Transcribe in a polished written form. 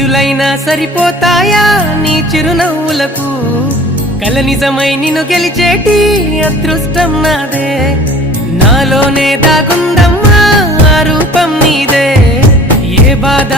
సిరులైనా సరిపోతాయా నీ చిరునవ్వులకు కల నిజమై నిన్ను గెలిచేటి అదృష్టం నాదే నాలోనే దాగుందమ్మా ఆ రూపం నీదే ఏ బాధ